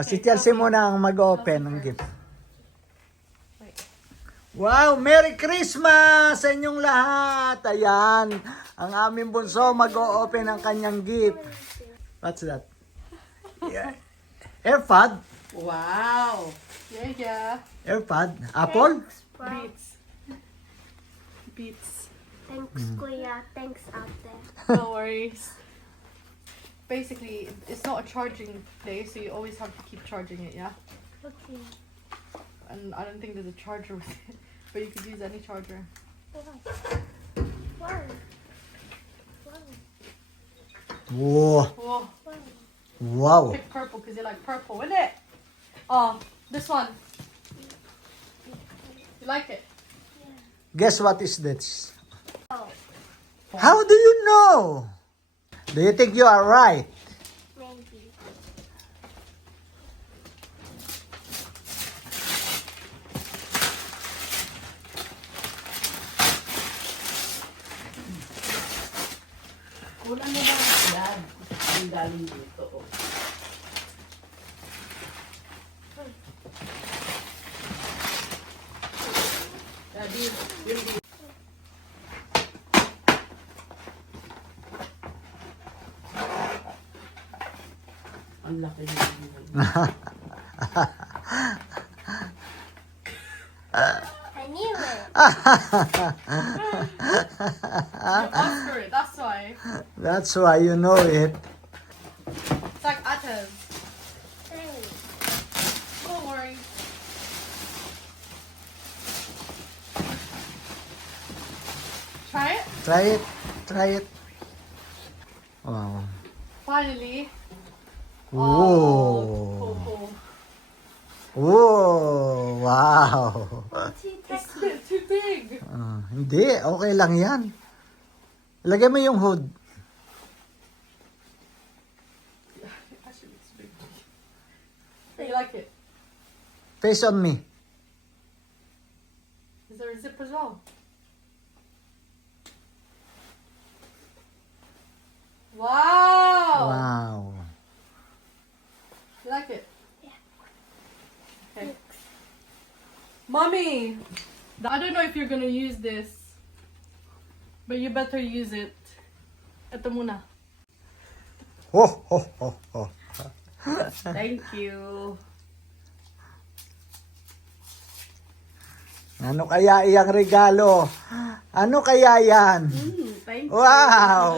Si Chelsea muna ang mag-open ng gift. Wow! Merry Christmas sa inyong lahat! Ayan, ang aming bunso mag-o-open ng kanyang gift. What's that? Yeah. AirPod? Wow! Yeah. AirPod? Apple? Beats. Beats. Thanks, Kuya. Thanks, Ate. No worries. Basically, it's not a charging place, so you always have to keep charging it, yeah? Okay. And I don't think there's a charger with it, but you could use any charger. Wow. Wow! Oh, Wow! pick purple because you like purple, isn't it? Oh, this one. You like it? Guess what is this? Oh, How do you know? Do you think you are right? maybe. Kulang na lang yan. Ang galing dito. Oh. Daddy, yun dito. Ang laki na I knew it. You asked for it, that's why. That's why you know it. It's like Atta's. Hey. Don't worry. Try it. Try it. Try it. Wow. Finally. Whoa. Oh. Whoa. Wow. It's a bit too big. Hindi. Okay lang yan. Ilagay mo yung hood. Actually, it's big. But you like it? Face on me. Is there a zip as well? Wow! Wow. You like it? Yeah. Okay. Mommy! I don't know if you're gonna use this, but you better use it. Ito muna. Ho, ho, ho, ho. Thank you. Ano kaya iyang regalo? Ano kaya yan? Thank you. Wow.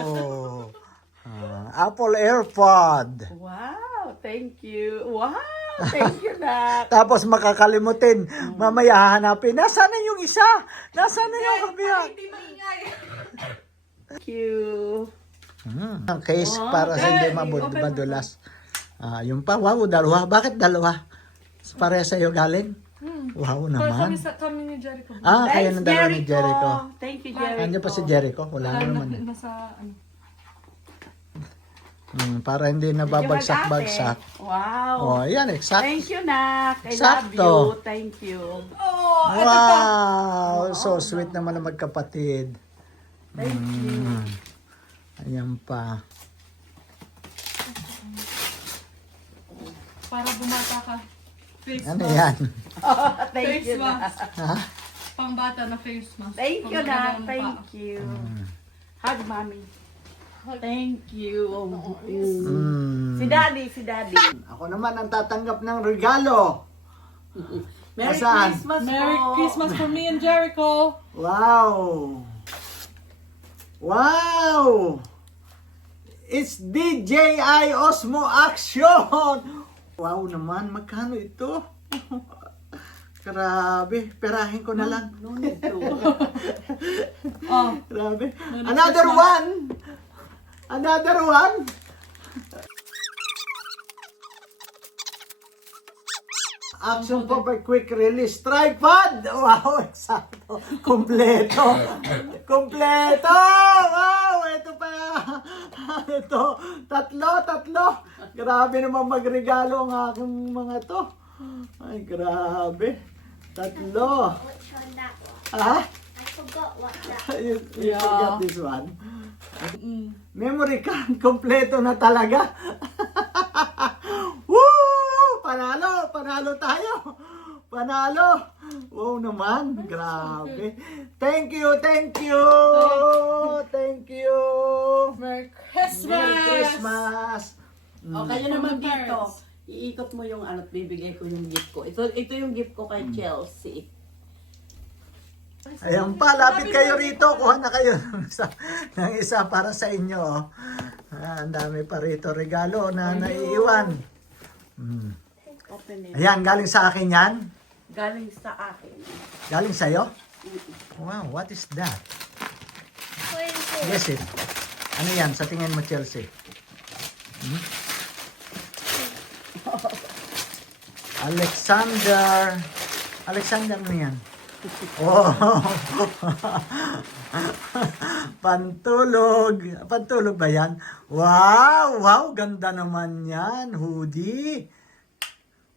Apple AirPod. Wow, thank you. Wow, thank you, Nak. Tapos makakalimutin. Mamaya hahanapin. Nasaan na yung isa? Nasaan na yung kabila? Hindi maingay. Thank you. Ang case para sa hindi madulas. Yung pa, wow, dalawa. Bakit dalawa? Pare sa iyo galing? Wow naman. Kami ni Jericho. Kaya Thanks, ng dalawa ni Jericho. Thank you, Jericho. Andiyan pa si Jericho? Wala na naman. Nasa, ano. Para hindi nababagsak-bagsak. Wow. Oh, yan, exact. Thank you, Nak. I love Sakto. you. Thank you. Oh, Wow! So sweet naman ang magkapatid. Thank you. Ayan pa. para bumata ka. Face Ano mask. yan? Thank Face you, Nak. mask. Ha? Pang bata na face mask. Thank you, Pang Nak. maganda ng Thank paa. you. Hug, Mommy. Thank you. Si Daddy, si Daddy. Ako naman ang tatanggap ng regalo. Merry Asan? Christmas Merry po. Christmas for me and Jericho. Wow! Wow! It's DJI Osmo Action! Wow naman, magkano ito? Grabe, perahin ko na lang. No need to. Oh, Grabe. Merry Another Christmas. one! Another one! Action Power Quick Release Tripod! Wow, eksakto. Kompleto. Kompleto! Wow, ito pa. Ito, tatlo. Grabe naman magregalo ang aking mga to. Ay, grabe. Tatlo. Which one that one? Ha? I forgot what that. You Yeah. forgot this one? Memory card, kompleto na talaga. Woo! panalo tayo. Panalo. Wow naman. Grabe. Thank you, thank you. Thank you. Merry Christmas! Merry Christmas. O, kayo naman From the dito. parents. Iikot mo yung ano, bibigay ko yung gift ko. Ito yung gift ko kay Chelsea. Ayan pa, lapit kayo rito. Kuha na kayo ng isa para sa inyo. Oh. Ang dami pa rito regalo na naiiwan. Open it. Ayan, galing sa akin yan. Galing sa akin. Galing sa'yo? Wow, what is that? What is it? Guess it. Ano yan? Sa tingin mo, Chelsea? Alexander. Alexander ano yan? Oh. Pantulog. Pantulog ba yan? Wow! Wow! Ganda naman yan. Hoodie.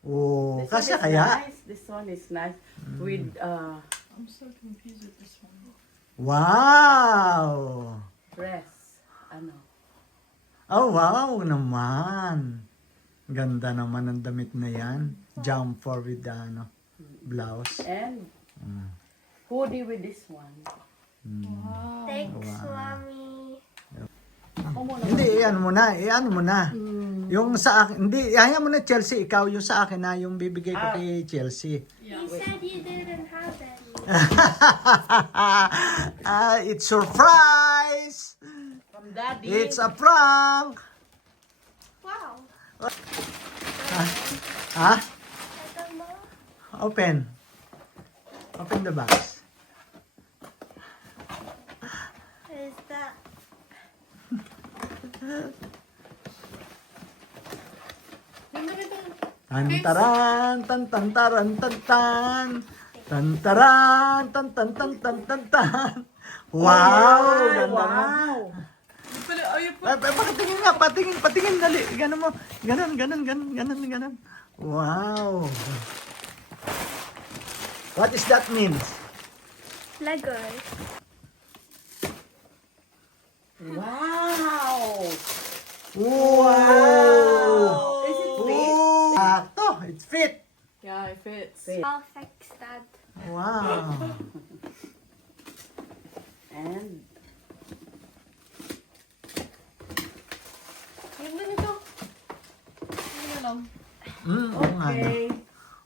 Oh, This kasya one is kaya? nice. This one is nice. With, I'm so confused with this one. Wow! dress. Ano? Oh, wow naman. Ganda naman ang damit na yan. Jumper with the ano, blouse. And hoodie with this one. Wow. Thanks, Mommy. Ako muna. Hindi, iyan mo na. Iyan mo na. Yung sa akin, hindi, ayaw mo na Chelsea. Ikaw yung sa akin na yung bibigay ko kay Chelsea. You said you didn't have any. It's surprise! From Daddy. It's a prank! Wow. Ha? I don't know. Open. Open the box. What is that? Tantaran, tantantaran, tantan. Tantaran, tantan. Wow! Ganda na. Wow. But are you Patingin nga, patingin, dali. Ganon mo. Ganon. Wow. What is that means? Lego. Wow. Wow. Is it fit? Sakto, it's fit. Yeah, it fits. Fit. Perfect, Dad. Wow. And Ganda nito. Ano lang. Oo nga, no? okay.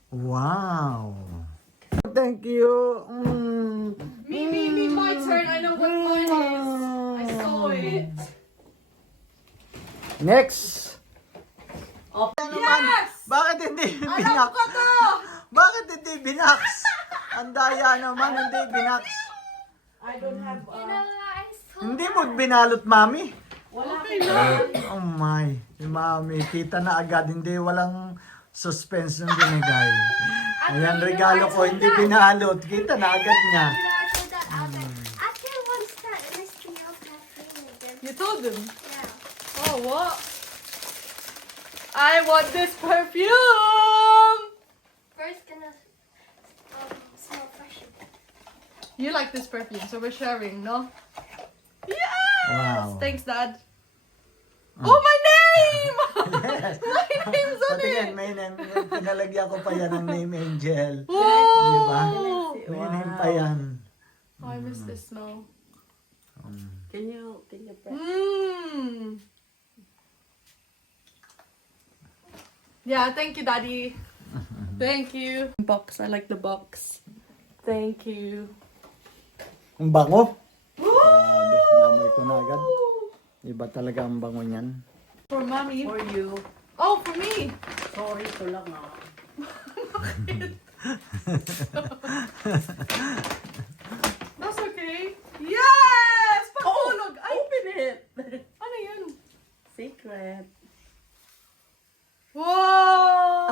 Wow. Thank you. Me, my turn. I know what mine is. I saw it. Next. Oh, Yes! Bakit hindi Alam binak? ko to! Bakit hindi binak? Ang daya naman, hindi binak. I don't have You know, I saw Hindi mo binalot, mami. wala Okay lang. Oh my. Si mami, kita na agad. Hindi, walang suspense ng binigay. Ayan, regalo ko, hindi binalot. Kita na agad niya. You know, I saw that out there. Actually, what's that mystery of that thing again? You told them. Yeah. Oh, what? I want this perfume! First, gonna smell fresh. You like this perfume, so we're sharing, no? Yes! Wow. Thanks, Dad. Oh, my name! Yes. My name's on Patingin, it! may name. Pinalagyan ko pa yan ng name angel. Whoa! Diba? May name pa yan. Oh, I miss this smell. Can you press? Mmm. Yeah, thank you, Daddy. Thank you. Box. I like the box. Thank you. Ang bango. Grabe, namoy ko na agad. Iba talaga ang bango niyan. For mommy. For you. Oh, for me. Sorry ko lang ah. That's okay. Yes! Pahulog! Ay, Open it. ano yun? Secret. Whoa!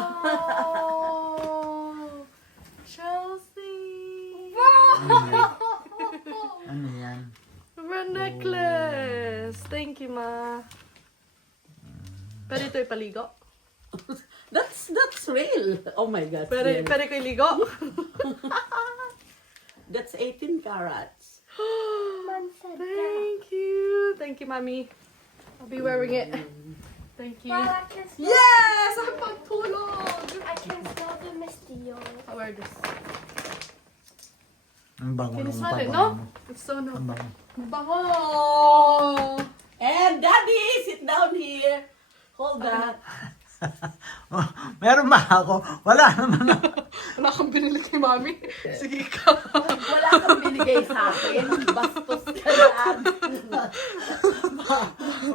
Chelsea! Ano yan? Red necklace! Thank you, Ma. Pwede ito ipaligo? That's real. Oh my God. Pwede, yes. pwede ko iligo? That's 18 carats. Mom said that. Thank you. Thank you, Mommy. I'll be wearing it. Thank you. Wow, I can smell. Yes! Ang pagtulog! I can smell try this. Ang bango Can you ng smell it, pabango. no? It's so no. Ang bango. Bango! And Daddy, sit down here. Hold that. Oh, meron ba ako? Wala naman ako. Wala kang binili kay Mami. Sige ka. Wala kang binigay sa akin. Bastos ka lang.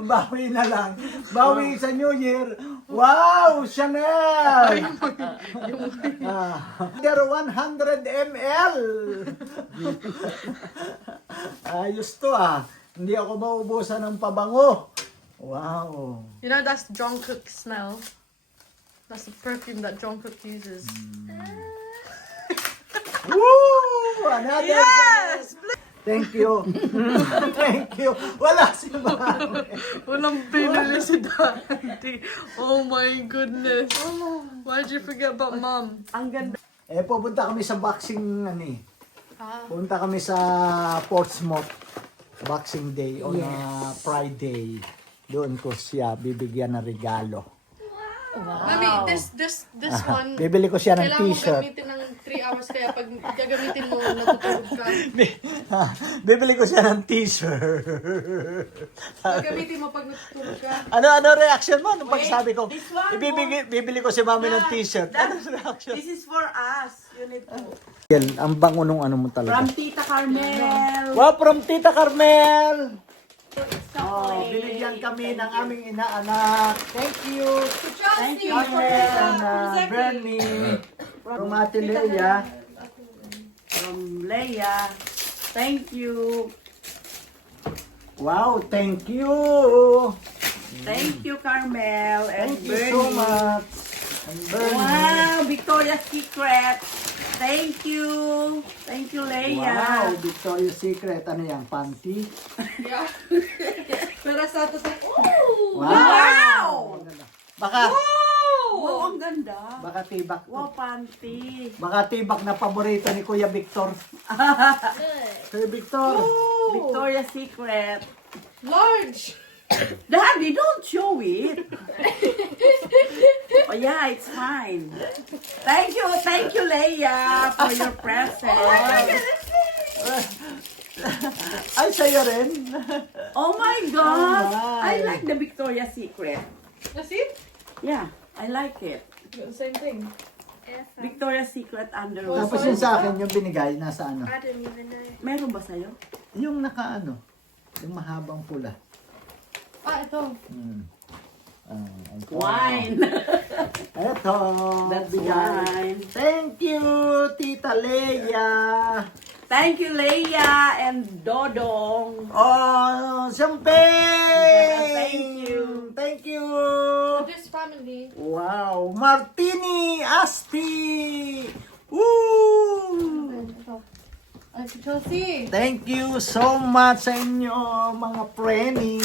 Bawi na lang. Bawi sa New Year. Wow! Chanel! There 100 ml. Ayos to ah. Hindi ako maubusan ng pabango. Wow. You know that's Jungkook smell. That's the perfume that Jungkook uses. Woo! Another Yes! Thank you. Thank you. Wala si Mami. Walang binili si Daddy. Oh my goodness. Why'd you forget about Mom? Ang ganda. Eh, pupunta kami sa boxing, Ah. Pupunta kami sa Portsmouth Boxing Day on Friday. Doon ko siya bibigyan ng regalo. Mami, this one, Bibili ko siya ng kailangan mo t-shirt. gamitin ng 3 hours kaya pag gagamitin mo, natutulog ka. Bibili ko siya ng t-shirt. Gagamitin mo pag natutulog ka. Ano reaction mo nung pagsabi ko? this one, Bibili ko si Mami ng t-shirt. Ano reaction? This is for us. You need to. Yan, ang bango nung ano mo talaga. From Tita Carmel. Wow, from Tita Carmel! Oh, Binigyan kami ng aming inaanak. Thank you. Thank you. And Bernie. From Ate Leia. From Leia. Thank you. Wow, thank you. Thank you, Carmel. And Thank you so Bernie. much. And Bernie. Wow, Victoria's Secret. Thank you. Thank you, Leia. Wow, Victoria's Secret. Ano yan? Panty? Yeah. Pero sa totoo, Wow! Baka, Wow, ang ganda. baka tibak. Wow, panty. Baka tibak na paborito ni Kuya Victor. Kuya Victor. Victoria's Secret. large! Daddy, don't show it. Oh yeah, it's fine. Thank you, Leia, for your present. Ay, sa'yo rin. Oh my God! Oh my. I like the Victoria's Secret. That's it? Yeah, I like it. Same thing. Victoria's Secret underwear. Tapos yun sa akin, yung binigay, nasa ano? I don't even know. Meron ba sa'yo? Yung naka ano? Yung mahabang pula. Ah, ito. Ito. Wine. Ito. That's bigay. wine. Thank you, Tita Leia. Thank you, Leia and Dodong. Oh, champagne! Thank you. Thank you. This family. Wow, Martini Asti. Woo! Ay, si Chelsea. Thank you so much sa inyo, mga preni.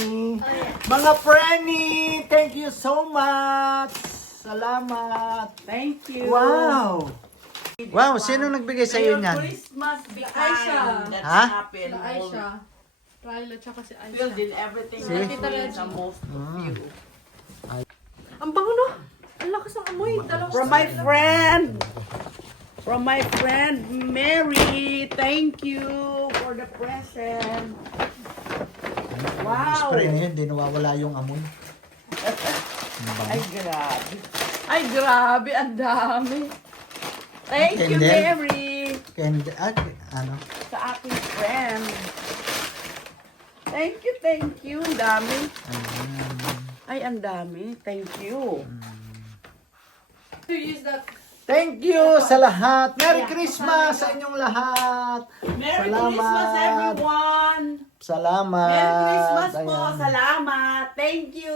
Mga preni, thank you so much. Salamat. Thank you. Wow. Wow, sino nagbigay sa iyo Your niyan? Christmas Aisha. behind that's Ha? happened. Si Aisha. Riley, tsaka si Aisha. Filled in everything. See? That's doing the most of you. Ang bango no? Ang lakas ng amoy. Dalawang From my friend. From my friend Mary. Thank you for the present. Wow. Spray na yun, di nawawala yung amoy. Ay, grabe. Ay, grabe. Ang dami. Thank you, And then- Mary. And, ano? Sa aking friend. Thank you. Ang dami. Ay, ang dami. Thank you. to use that. Thank you sa lahat. Merry Christmas sa inyong lahat. Merry Salamat. Christmas, everyone. Salamat. Merry Christmas po. Ayan. Salamat. Thank you.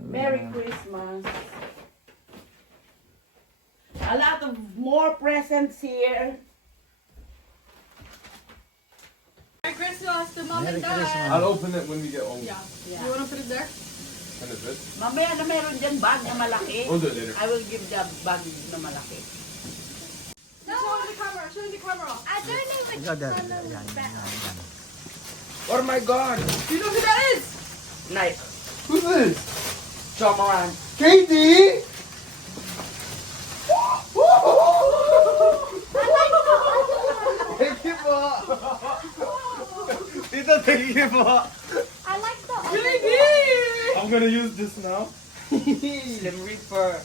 Merry Christmas. A lot of more presents here. Merry Christmas to Mom Merry and Dad. Christmas. I'll open it when we get home. Yeah. Yeah. You wanna put it there? Kind of good. Mamaya na meron dyan bag na malaki. We'll do it later. I will give the bag na malaki. Show the camera. Show the camera. I don't know which Ikaw, Dad. one Ayan, is better. ayan. Oh my god! Do you know who that is? Nice. Who's this? John Moran. Katie! Woo! I like the I'm gonna use this now. Slim Reaper.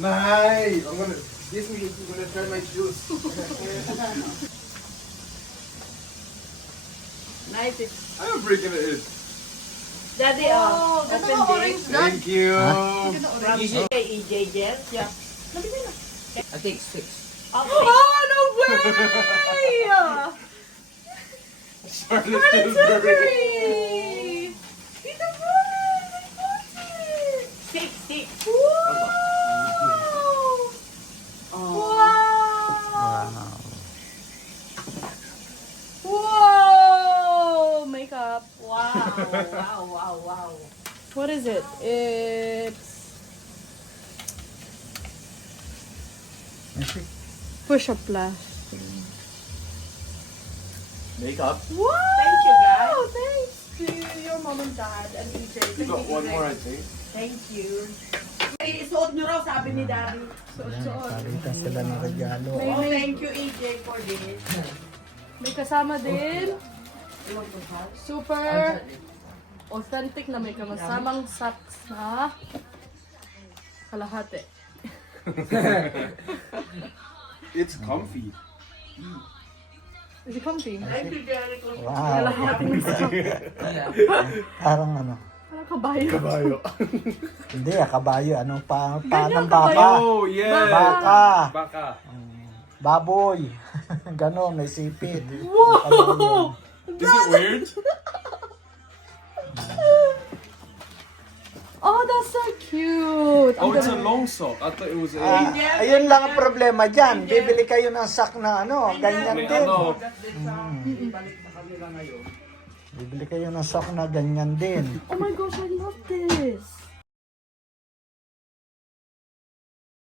Nice. I'm gonna. This week I'm gonna try my shoes. Nice. I'm breaking it in. Daddy, Oh, ganda open ng this. orange na. Thank you. From EJ, Jet. Yeah. I think 6. Okay. Oh, no way! Charlotte It's Tilbury. Tita Boy! I got it! 6. Wow! Oh. Wow! Wow. Whoa! Makeup. Wow. What is it? It's push-up lash. Makeup. Wow! Thank you, guys. Thanks to your mom and dad and EJ. You got one more, I think. Thank you. Isuot nyo raw, sabi ni Daddy. Palitan sila ng regalo. Oh, thank you, EJ, for this. May kasama din. Super authentic na may kasamang socks na kalahati. It's comfy. Is it comfy? Thank you, Jericho. Wow. Kalahati ng socks. Parang ano. Parang kabayo. Kabayo. Hindi kabayo. Ano pa? Ganyan Panang baka. Oh, yeah. Baka. Baka. Baboy. Ganon, may sipit. Wow! Is it weird? Oh, that's so cute. Oh, Ang it's a ganda. long sock. I thought it was a. Ayun lang ang problema dyan. Bibili kayo ng sak na ano, ganyan May din. ano. Balik na kanila ngayon. Bibili kayo ng sak na ganyan din. Oh my gosh, I love this.